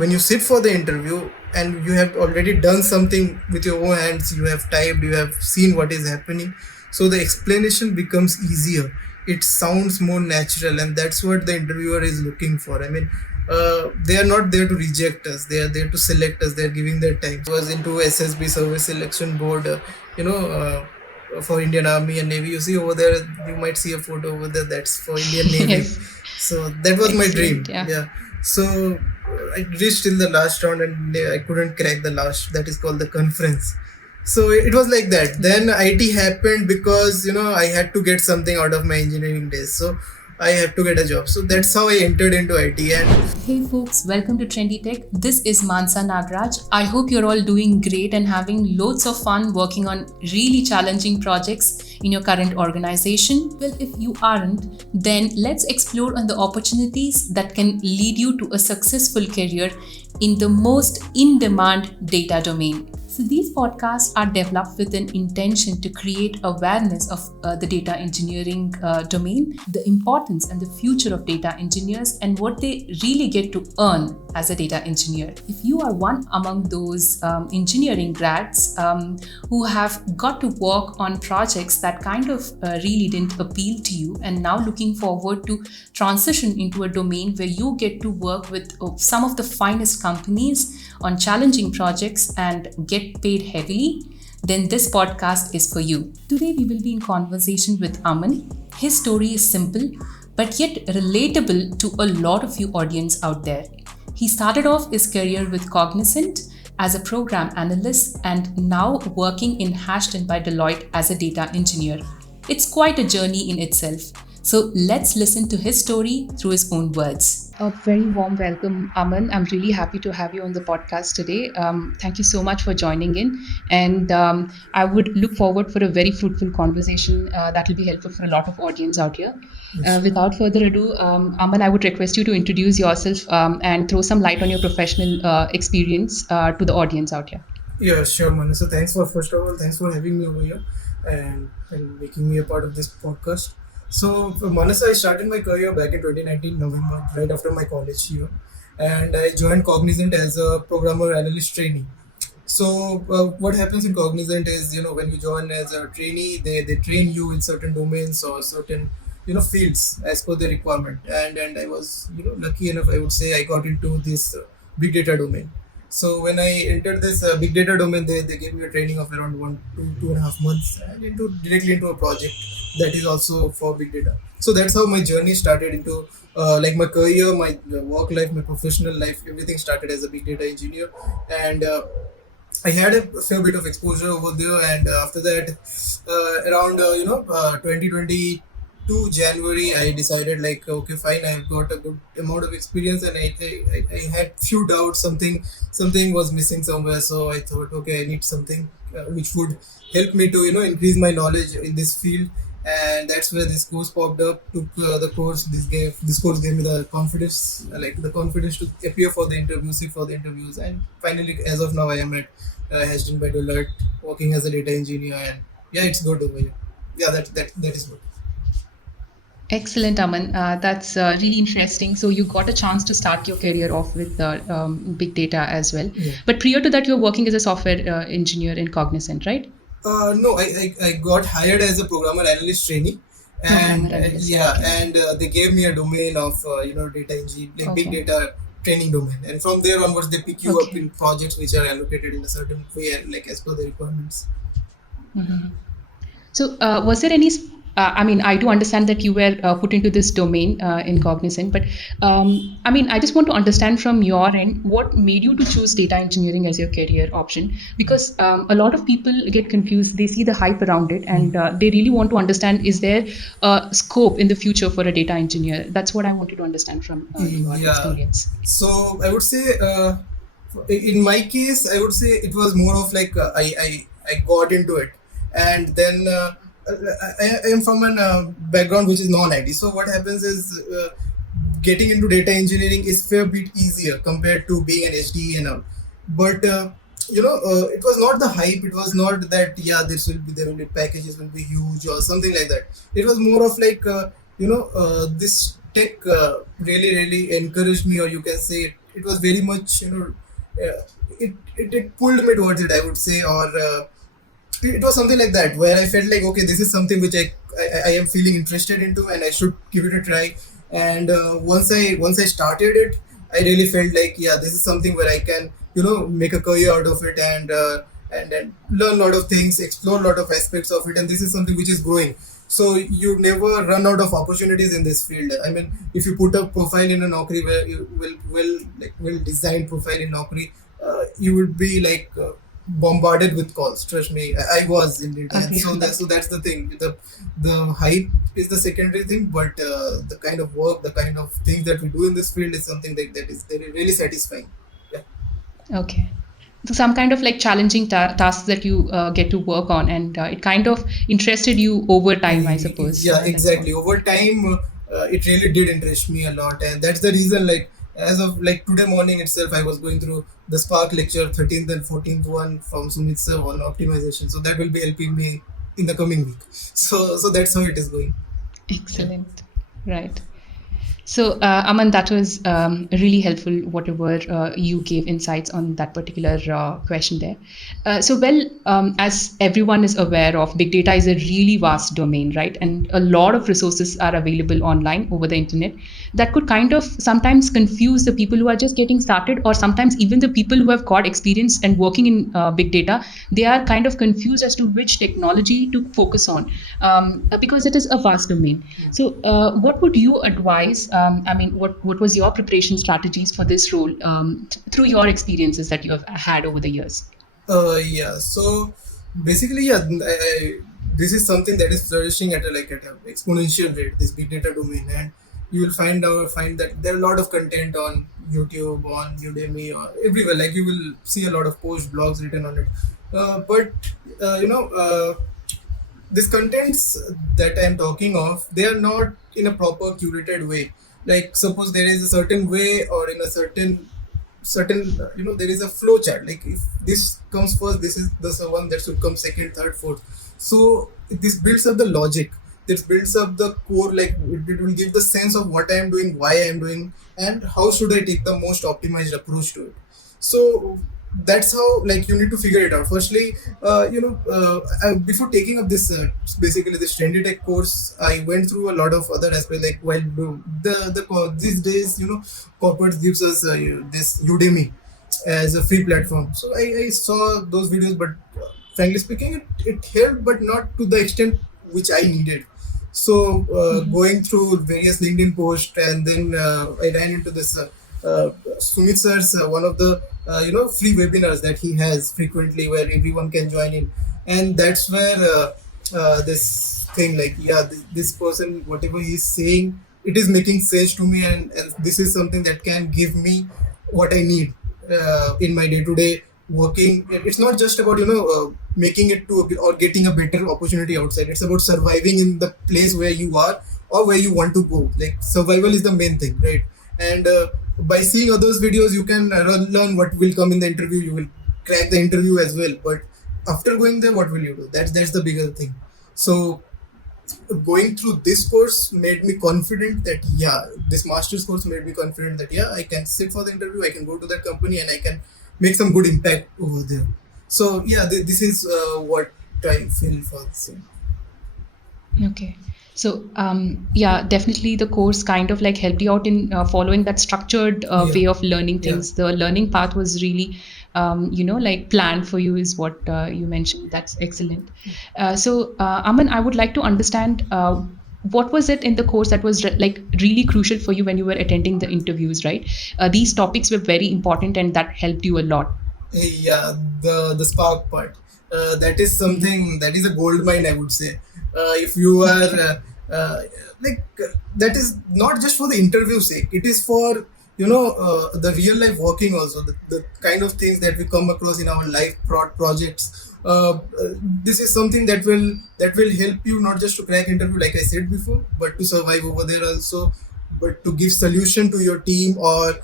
when you sit for the interview and you have already done something with your own hands, you have typed, you have seen what is happening, so the explanation becomes easier. It sounds more natural, and that's what the interviewer is looking for. I mean, they are not there to reject us, they are there to select us. They are giving their time. I was into SSB Service Selection Board, you know for Indian Army and Navy. You see over there, you might see a photo over there, that's for Indian Navy. Yes. So that was my dream. Excellent. Yeah. So I reached in the last round and I couldn't crack the last, that is called the conference. So it was like that. Then IT happened because I had to get something out of my engineering days. So I had to get a job. So that's how I entered into IT. And Hey folks, welcome to Trendy Tech. This is Mansa Nagraj. I hope you're all doing great and having loads of fun working on really challenging projects in your current organization. Well, if you aren't, then let's explore on the opportunities that can lead you to a successful career in the most in-demand data domain. So these podcasts are developed with an intention to create awareness of the data engineering domain, the importance and the future of data engineers, and what they really get to earn as a data engineer. If you are one among those engineering grads who have got to work on projects that kind of really didn't appeal to you, and now looking forward to transition into a domain where you get to work with some of the finest companies on challenging projects and get paid heavily, then this podcast is for you. Today we will be in conversation with Aman. His story is simple but yet relatable to a lot of you audience out there. He started off his career with Cognizant as a program analyst and now working in HashedIn by Deloitte as a data engineer. It's quite a journey in itself. So let's listen to his story through his own words. A very warm welcome, Aman. I'm really happy to have you on the podcast today. Thank you so much for joining in. And I would look forward for a very fruitful conversation that will be helpful for a lot of audience out here. Without further ado, Aman, I would request you to introduce yourself and throw some light on your professional experience to the audience out here. yeah, sure, Manu. So first of all, thanks for having me over here and making me a part of this podcast. So, Manasa, I started my career back in 2019 November, right after my college year, and I joined Cognizant as a programmer analyst trainee. So, what happens in Cognizant is, when you join as a trainee, they train you in certain domains or certain, fields as per the requirement. And I was, lucky enough, I would say, I got into this big data domain. So when I entered this big data domain, they gave me a training of around 2.5 months, and directly into a project that is also for big data. So that's how my journey started into like my career, my work life, my professional life. Everything started as a big data engineer, and I had a fair bit of exposure over there. And after that, around 2022 January, I decided like, okay, fine, I've got a good amount of experience, and I had few doubts. Something was missing somewhere. So I thought, okay, I need something which would help me to increase my knowledge in this field. And that's where this course popped up. Took the course. This course gave me the confidence, to appear for the interviews, sit for the interviews, and finally, as of now, I am at HashedIn by Deloitte, working as a data engineer, and yeah, it's good over here. Yeah, that is good. Excellent, Aman. That's really interesting. So you got a chance to start your career off with big data as well. Yeah. But prior to that, you were working as a software engineer in Cognizant, right? No, I got hired as a programmer analyst trainee, and Programmer analyst, yeah, okay. and they gave me a domain of data engineering, like big Okay. data training domain, and from there onwards they pick you up Okay. in projects which are allocated in a certain way, like as per the requirements. So was there any, I mean, I do understand that you were put into this domain in Cognizant, but I mean, I just want to understand from your end, what made you to choose data engineering as your career option? Because a lot of people get confused. They see the hype around it, and they really want to understand, is there scope in the future for a data engineer? That's what I wanted to understand from your Yeah. experience. So I would say, in my case, I would say it was more of like I got into it, and then I am from a background which is non-IT. So what happens is, getting into data engineering is fair bit easier compared to being an HDE and all. But it was not the hype. It was not that there will be packages will be huge or something like that. It was more of like this tech really encouraged me, or you can say it was very much, it pulled me towards it, I would say, or it was something like that where I felt like, okay, this is something which I am feeling interested into, and I should give it a try. And once I started it, I really felt like, yeah, this is something where I can, make a career out of it, and learn a lot of things, explore a lot of aspects of it, and this is something which is growing. So you never run out of opportunities in this field. I mean, if you put a profile in a Naukri, where you will design profile in Naukri, you would be like bombarded with calls. Trust me, I was indeed. And Okay. so that's the thing. The hype is the secondary thing, but the kind of work, the kind of things that we do in this field is something that is really satisfying. Yeah. Okay. So some kind of like challenging tasks that you get to work on, and it kind of interested you over time, I suppose. Yeah, That's what. exactly. Over time, it really did interest me a lot, and that's the reason. Like, as of like today morning itself, I was going through the Spark lecture, 13th and 14th one from Sumit Sir on optimization. So that will be helping me in the coming week. So that's how it is going. Yeah. Excellent. Right. So, Aman, that was really helpful, whatever you gave insights on that particular question there. As everyone is aware of, big data is a really vast domain, right? And a lot of resources are available online over the internet that could kind of sometimes confuse the people who are just getting started, or sometimes even the people who have got experience and working in big data. They are kind of confused as to which technology to focus on, because it is a vast domain. So, what would you advise? What was your preparation strategies for this role through your experiences that you have had over the years? Yeah. So basically, yeah, this is something that is flourishing at an exponential rate. This big data domain, and you will find that there are a lot of content on YouTube, on Udemy, or everywhere. Like, you will see a lot of post blogs written on it. But uh, you know, uh, these contents that I'm talking of, they are not in a proper curated way. Like, suppose there is a certain way, or in a certain there is a flow chart. Like, if this comes first, this is the one that should come second, third, fourth. So this builds up the logic, this builds up the core. Like, it will give the sense of what I am doing, why I am doing, and how should I take the most optimized approach to it. So that's how, like, you need to figure it out. Firstly, before taking up this basically this trendy tech course, I went through a lot of other aspects. Like, well, these days, corporate gives us this Udemy as a free platform. So I saw those videos, but frankly speaking, it helped, but not to the extent which I needed. So going through various LinkedIn posts, and then I ran into this Sumit Sir's one of the free webinars that he has frequently, where everyone can join in, and that's where this thing, like, yeah, this person, whatever he's saying, it is making sense to me, and this is something that can give me what I need in my day to day working. It's not just about making it to or getting a better opportunity outside. It's about surviving in the place where you are, or where you want to go. Like, survival is the main thing, right? And by seeing others videos, you can learn what will come in the interview. You will crack the interview as well, but after going there, what will you do? That's the bigger thing. So going through this course made me confident that, yeah, this master's course made me confident that, yeah, I can sit for the interview, I can go to that company, and I can make some good impact over there. So yeah, this is what I feel for this. Okay. So, yeah, definitely the course kind of like helped you out in following that structured Yeah. way of learning Yeah. things. The learning path was really, like planned for you, is what you mentioned. That's excellent. Aman, I would like to understand what was it in the course that was really crucial for you when you were attending the interviews, right? These topics were very important and that helped you a lot. Yeah, the spark part, that is something that is a gold mine, I would say. If you are uh, that is not just for the interview sake, it is for the real life working also, the kind of things that we come across in our life projects. This is something that will help you not just to crack interview, like I said before, but to survive over there also, but to give solution to your team, or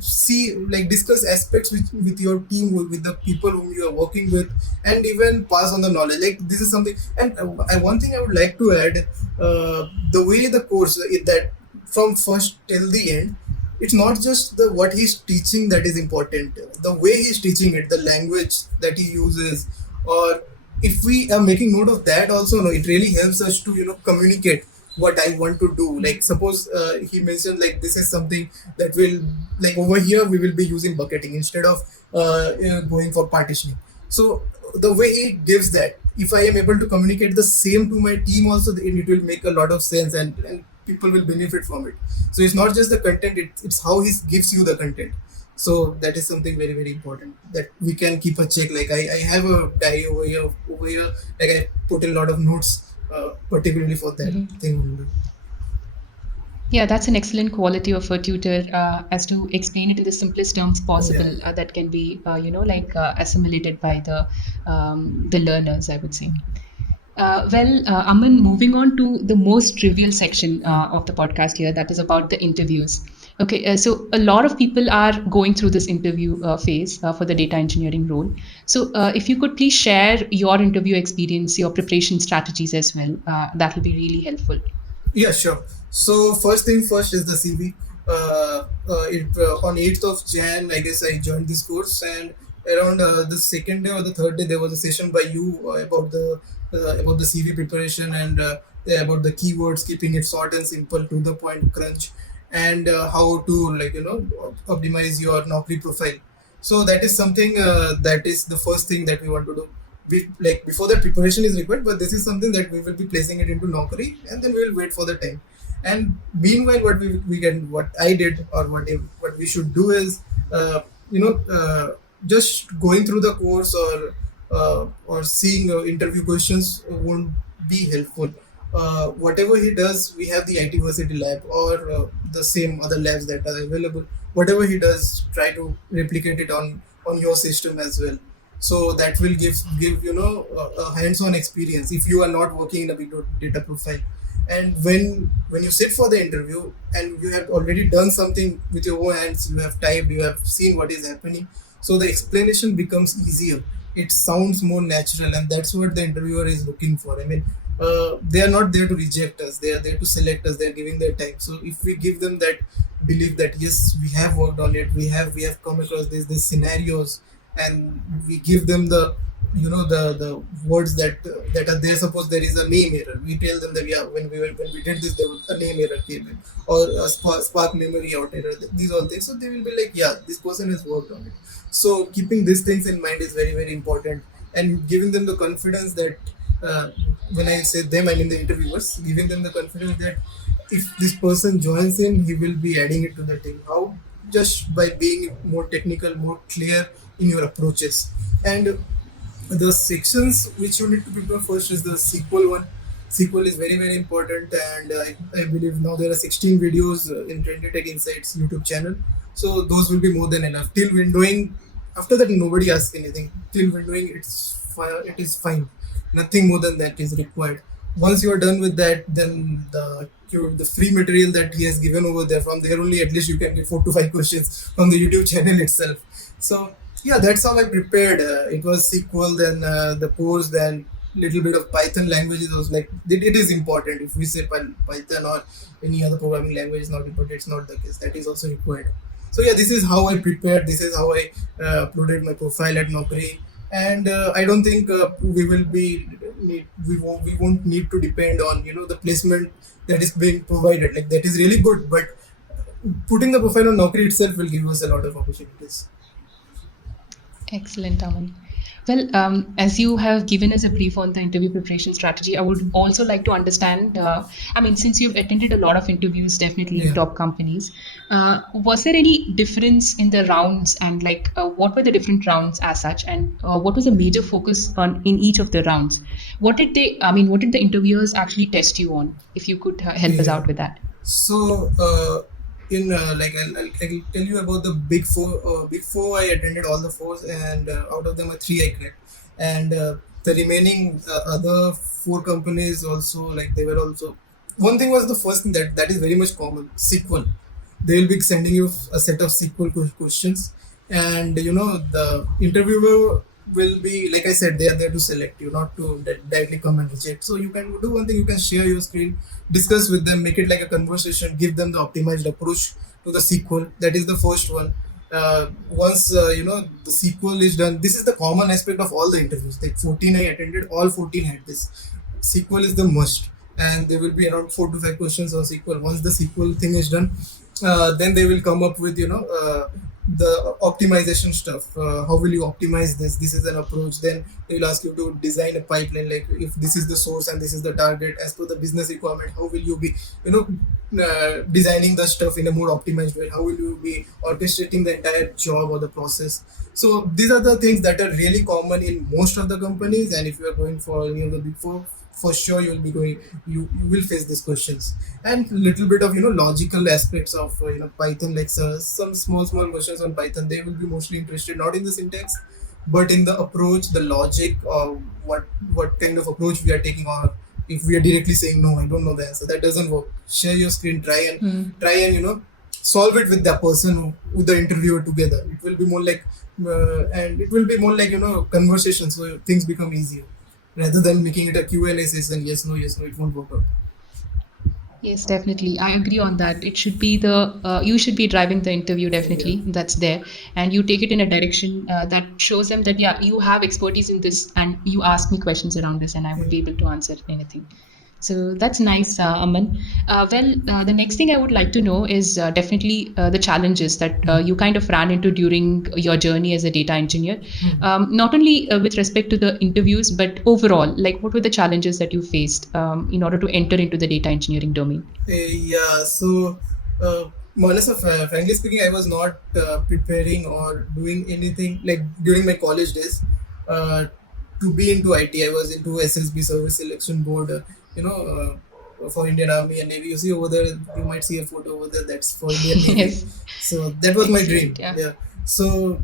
see, like, discuss aspects with your team, with the people whom you are working with, and even pass on the knowledge. Like, this is something. And one thing I would like to add, the way the course is, that from first till the end, it's not just the what he's teaching that is important. The way he's teaching it, the language that he uses, or if we are making note of that also, no, it really helps us to communicate what I want to do. Like suppose he mentioned like this is something that will, like over here we will be using bucketing instead of going for partitioning. So the way he gives that, if I am able to communicate the same to my team also, then it will make a lot of sense, and people will benefit from it. So it's not just the content, it's how he gives you the content. So that is something very very important that we can keep a check. Like I have a diary over here, like I put a lot of notes particularly for that thing only. Yeah, that's an excellent quality of a tutor, as to explain it in the simplest terms possible, that can be, assimilated by the learners, I would say. Aman, moving on to the most trivial section of the podcast here, that is about the interviews. Okay, so a lot of people are going through this interview phase for the data engineering role. So if you could please share your interview experience, your preparation strategies as well, that will be really helpful. Yeah, sure. So first thing first is the CV. On 8th of Jan, I guess I joined this course, and around the second day or the third day, there was a session by you about the CV preparation, and about the keywords, keeping it short and simple, to the point, crunch, and how to optimize your Naukri profile. So that is something that is the first thing that we want to do. Like before that preparation is required, but this is something that we will be placing it into Naukri, and then we will wait for the time. And meanwhile, what I did, or what we should do is, just going through the course, or seeing interview questions won't be helpful. Whatever he does, we have the IT lab, or the same other labs that are available. Whatever he does, try to replicate it on your system as well. So that will give a hands-on experience if you are not working in a big data profile. And when you sit for the interview and you have already done something with your own hands, you have typed, you have seen what is happening, so the explanation becomes easier. It sounds more natural, and that's what the interviewer is looking for. I mean, they are not there to reject us, they are there to select us. They are giving their time. So if we give them that belief that yes, we have worked on it, we have come across these scenarios, and we give them the words that are there. Suppose there is a name error, we tell them that yeah, when we did this, there was a name error came in, or a spark memory out error, these all things. So they will be like, yeah, this person has worked on it. So keeping these things in mind is very very important, and giving them the confidence that, when I say them, I mean the interviewers, giving them the confidence that if this person joins in, he will be adding it to the team. How? Just by being more technical, more clear in your approaches. And the sections which you need to prepare first is the SQL one. SQL is very very important, and I believe now there are 16 videos in Trendy Tech Insights YouTube channel. So those will be more than enough. Till windowing, after that nobody asks anything. Till windowing, it is fine. Nothing more than that is required. Once you are done with that, then the free material that he has given over there, from there only at least you can get 4 to 5 questions from the YouTube channel itself. So yeah, that's how I prepared. It was SQL, then the course, then little bit of Python languages. Was like it is important. If we say Python or any other programming language is not important, it's not the case. That is also required. So yeah, this is how I prepared. This is how I uploaded my profile at Naukri, and I don't think we won't need to depend on the placement that is being provided. Like that is really good, but putting the profile on Naukri itself will give us a lot of opportunities. Excellent, Aman. Well, as you have given us a brief on the interview preparation strategy, I would also like to understand, since you've attended a lot of interviews, definitely in top companies, was there any difference in the rounds, and what were the different rounds as such, and what was the major focus in each of the rounds? What did the interviewers actually test you on? If you could help us out with that. So, I'll tell you about the big four. Big four, I attended all the fours, and out of them, three I cracked. And the remaining other four companies also, they were also. One thing was the first thing that is very much common: SQL. They will be sending you a set of SQL questions, and the interviewer will be, like I said, they are there to select you, not to directly come and reject. So you can do one thing: you can share your screen, discuss with them, make it like a conversation, give them the optimized approach to the SQL. That is the first one. Once the SQL is done, this is the common aspect of all the interviews. Like 14 I attended, all 14 had this. SQL is the must, and there will be around 4 to 5 questions on SQL. Once the SQL thing is done, then they will come up with the optimization stuff. How will you optimize this? This is an approach. Then they will ask you to design a pipeline, like if this is the source and this is the target as per the business requirement, how will you be designing the stuff in a more optimized way? How will you be orchestrating the entire job or the process? So these are the things that are really common in most of the companies, and if you are going for any of the big four, for sure you will face these questions, and little bit of logical aspects of Python, like some small questions on Python. They will be mostly interested not in the syntax but in the approach, the logic, or what kind of approach we are taking, or if we are directly saying no, I don't know the answer, that doesn't work. Share your screen, try and solve it with the person with the interviewer together. It will be more like and it will be more like conversation, so things become easier rather than making it a Q&A session. Yes, no, it won't work out. Yes, definitely. I agree on that. It should be you should be driving the interview, definitely. That's there. And you take it in a direction that shows them that, yeah, you have expertise in this and you ask me questions around this and I would be able to answer anything. So that's nice, Aman. The next thing I would like to know is definitely the challenges that you kind of ran into during your journey as a data engineer. Not only with respect to the interviews, but overall, like what were the challenges that you faced in order to enter into the data engineering domain? So Manasa, frankly speaking, I was not preparing or doing anything like during my college days to be into IT. I was into SSB Service Selection Board, for Indian Army and Navy. You see over there, you might see a photo over there. That's for Indian Navy. Yes. So that was my dream. Yeah. Yeah. So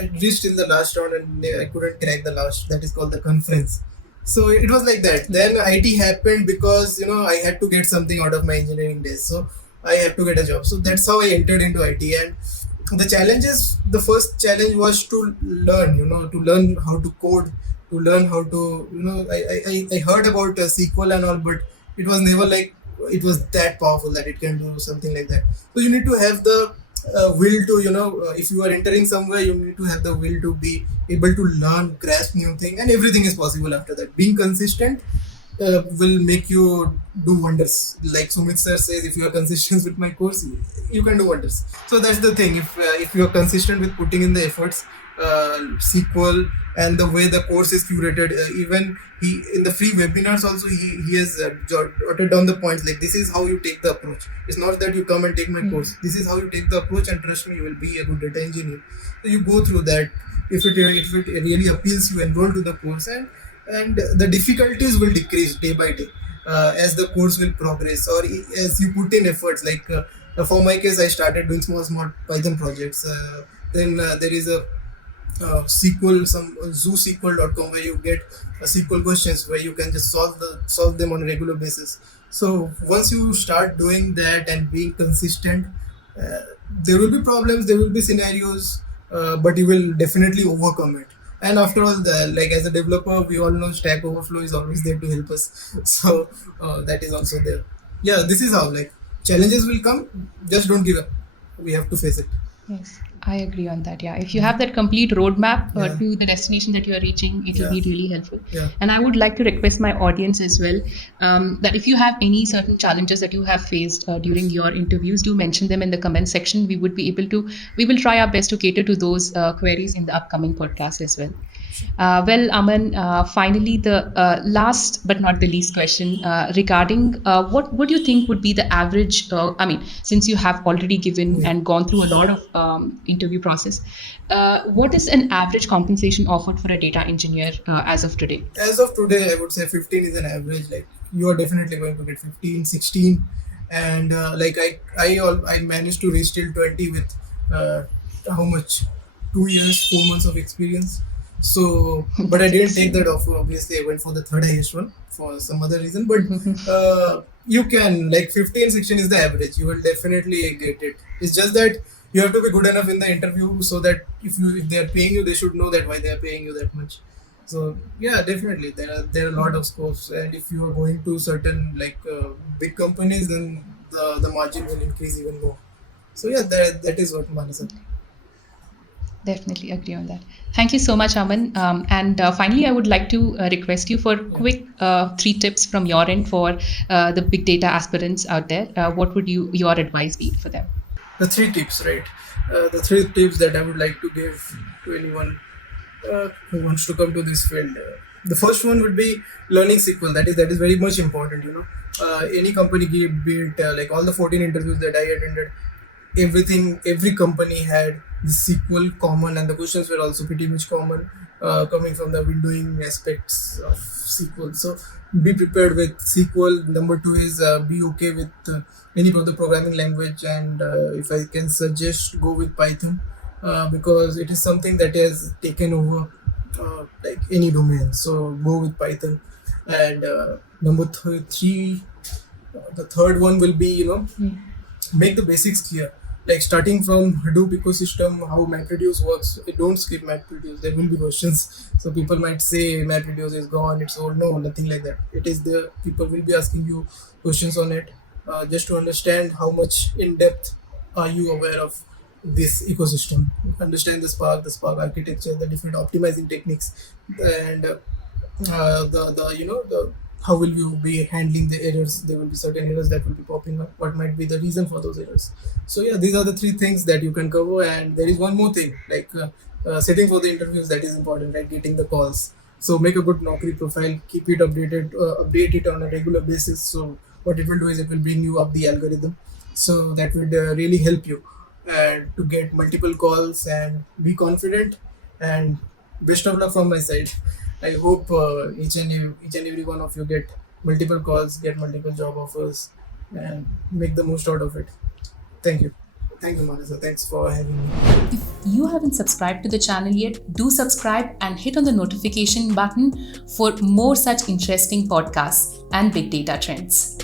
I reached in the last round and I couldn't crack the last. That is called the conference. So it was like that. Then IT happened because I had to get something out of my engineering days. So I had to get a job. So that's how I entered into IT. And the first challenge was to learn, to learn how to code, to learn how to, I heard about SQL and all, but it was never like it was that powerful that it can do something like that. So you need to have the will to, if you are entering somewhere, you need to have the will to be able to learn, grasp new thing, and everything is possible after that. Being consistent will make you do wonders. Like Sumit Sir says, if you are consistent with my course, you can do wonders. So that's the thing. If you are consistent with putting in the efforts, SQL and the way the course is curated, even he in the free webinars also he has jotted down the points, like this is how you take the approach. It's not that you come and take my course. This is how you take the approach, and trust me, you will be a good data engineer. So you go through that. If it really appeals, you enroll to the course, and the difficulties will decrease day by day as the course will progress, or as you put in efforts. Like for my case, I started doing small Python projects. Then there is a SQL, some 𝗏𝗏.com, where you get SQL questions where you can just solve them on a regular basis. So once you start doing that and being consistent, there will be problems, there will be scenarios, but you will definitely overcome it. And after all, like as a developer, we all know Stack Overflow is always there to help us. So that is also there. Yeah, this is how, like, challenges will come. Just don't give up. We have to face it. Yes, I agree on that. Yeah, if you have that complete roadmap to the destination that you are reaching, it will be really helpful. Yeah. And I would like to request my audience as well that if you have any certain challenges that you have faced during your interviews, do mention them in the comment section. We will try our best to cater to those queries in the upcoming podcast as well. Aman, finally, the last but not the least question regarding what do you think would be the average, since you have already given and gone through a lot of interview process, what is an average compensation offered for a data engineer as of today? As of today, I would say 15 is an average. Like, you are definitely going to get 15, 16. And like I managed to reach till 20 with how much? 2 years, 4 months of experience. So, but I didn't take that offer. Obviously, I went for the third highest one for some other reason. But you can, like, 15, 16 is the average. You will definitely get it. It's just that you have to be good enough in the interview, so that if they are paying you, they should know that why they are paying you that much. So yeah, definitely there are a lot of scopes, and if you are going to certain, like, big companies, then the margin will increase even more. So yeah, that is what Manasa. Definitely agree on that. Thank you so much, Aman. And finally, I would like to request you for quick 3 tips from your end for the big data aspirants out there. What would your advice be for them? The 3 tips, right? The 3 tips that I would like to give to anyone who wants to come to this field. The first one would be learning SQL. That is very much important. Any company, be it like all the 14 interviews that I attended, every company had the SQL common, and the questions were also pretty much common, coming from the windowing aspects of SQL. So be prepared with SQL. Number two is be okay with any of the programming language, and if I can suggest, go with Python, because it is something that has taken over like any domain. So go with Python. And number three, the third one will be, make the basics clear, like starting from Hadoop ecosystem, how MapReduce works. Don't skip MapReduce. There will be questions. So people might say MapReduce is gone, it's old. No, nothing like that. It is there. People will be asking you questions on it, just to understand how much in depth are you aware of this ecosystem. Understand the Spark architecture, the different optimizing techniques, and the how will you be handling the errors. There will be certain errors that will be popping up. What might be the reason for those errors? So yeah, these are the 3 things that you can cover. And there is one more thing, like sitting for the interviews. That is important, like getting the calls. So make a good Naukri profile, keep it updated, update it on a regular basis. So what it will do is it will bring you up the algorithm. So that would really help you and to get multiple calls and be confident. And best of luck from my side. I hope each and every one of you get multiple calls, get multiple job offers, and make the most out of it. Thank you. Thank you, Marisa. Thanks for having me. If you haven't subscribed to the channel yet, do subscribe and hit on the notification button for more such interesting podcasts and big data trends.